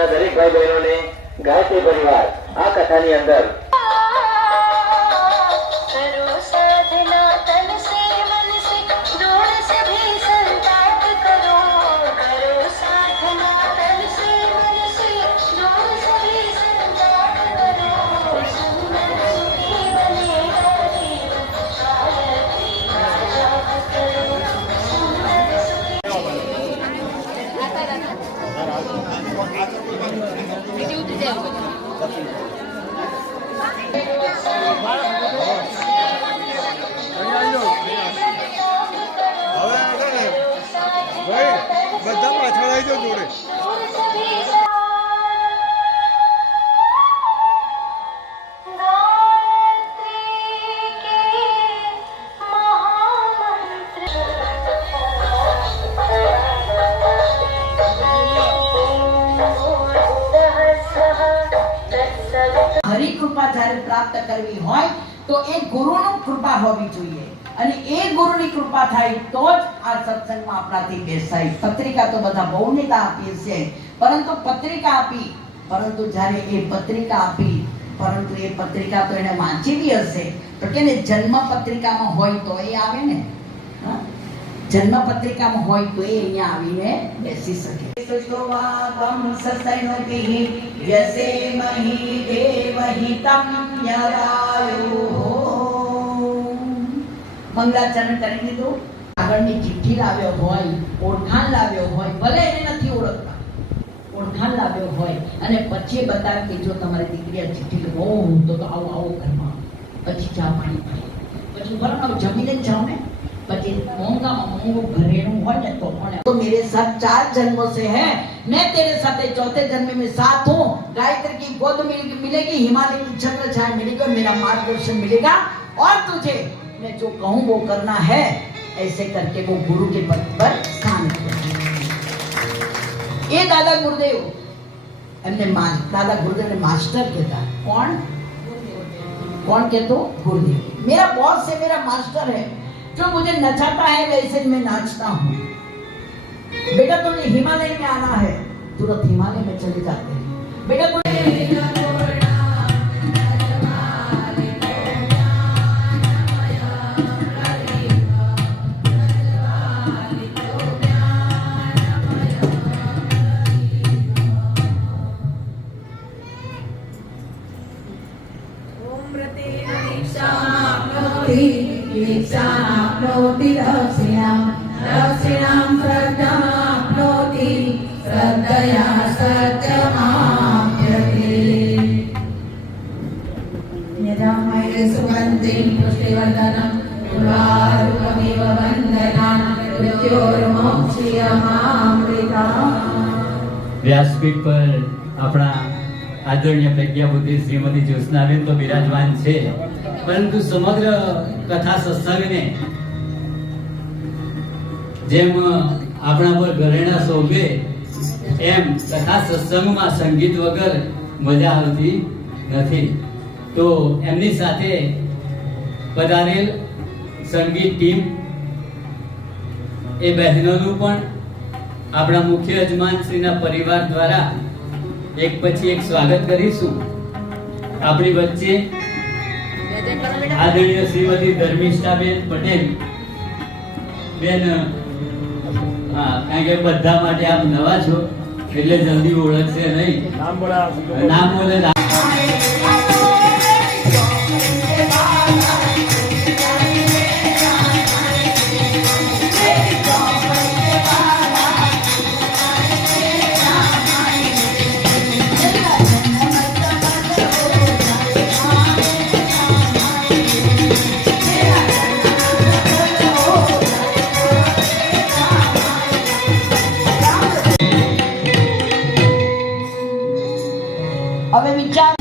સમાજના દરેક ભાઈ બહેનોને ગાયત્રી પરિવાર આ કથાની અંદર બધા પાછળ આવી જાઓ જોડે. હરી કૃપા જ્યારે પ્રાપ્ત કરવી હોય તો એ ગુરુની કૃપા હોવી જોઈએ અને એ ગુરુની કૃપા થાય તો જ આ સત્સંગમાં આપણાથી બેસાય. પત્રિકા તો બધા બહુ નેતા આપીએ છે, પરંતુ પત્રિકા આપી, પરંતુ જ્યારે એ પત્રિકા આપી, પરંતુ એ પત્રિકા તો એને વાંચેલી હશે તો કે ને જન્મ પત્રિકામાં હોય તો એ આવે ને, જન્મ પત્રિકામાં હોય તો એ અહીંયા આવીને બેસી શકે. મંગલાચરણ કરી દીધું. આગળની ચિઠ્ઠી લાવ્યો હોય, ઓળખાણ લાવ્યો હોય, ભલે એને નથી ઓળખતા, ઓળખાણ લાવ્યો હોય અને પછી બતાવે કે જો તમારી દીકરી આ ચિઠ્ઠી લો તો આવો આવો ઘરમાં, પછી ચા પાણી પાય, પછી બરાબર જમીને જ જાઓ ને. પછી મોંઘામાં મોંઘું घरेणू હોય ને તો પણ तो मेरे साथ 4 जन्मों से है, मैं तेरे साथ चौथे जन्म में साथ हूँ. गायत्री की गोद मिलेगी, हिमालय की छत्र छाया मिलेगी, मेरा मार्गदर्शन मिलेगा और तुझे मैं जो कहूँ वो करना है. ऐसे करके वो गुरु के पद पर स्थान किया. ये दादा गुरुदेव एमने दादा गुरुदेव ने मास्टर कहता. कौन कौन कहते? गुरुदेव मेरा बॉस है, मेरा मास्टर है. जो मुझे नचाता है वैसे मैं नाचता हूँ. बेटा तुझे हिमालय में आना है, तुरंत हिमालय में चले जाते हैं. बेटा दक्षिणां प्रज्ञाप्नोति श्रद्धया सत्यमाप्यते. यदामये सुगन्धिं पुष्टिवर्धनं पुरारूपमिव वन्दनान् मृत्योर्मोक्ष्यमामृता. व्यासपीठ पर अपना आदरणीय प्रज्ञाबुद्धि श्रीमती ज्योत्सनाबेन तो विराजमान છે, પરંતુ સમગ્ર કથા સત્સંગને જેમ આપણા પર ઘરેણા શોભે એમ કથા સત્સંગમાં સંગીત વગર મજા આવતી નથી. તો એમની સાથે પધારેલ સંગીત ટીમ એ બહેનોનું પણ આપણા મુખ્ય યજમાનશ્રીના પરિવાર દ્વારા એક પછી એક સ્વાગત કરીશું. આપણી વચ્ચે આદરણીય શ્રીમતી ધર્મિષ્ઠાબેન પટેલ બેન. કારણ કે બધા માટે આપ નવા છો એટલે જલ્દી ઓળખશે નહીં. નામ બોલે હવે વિચાર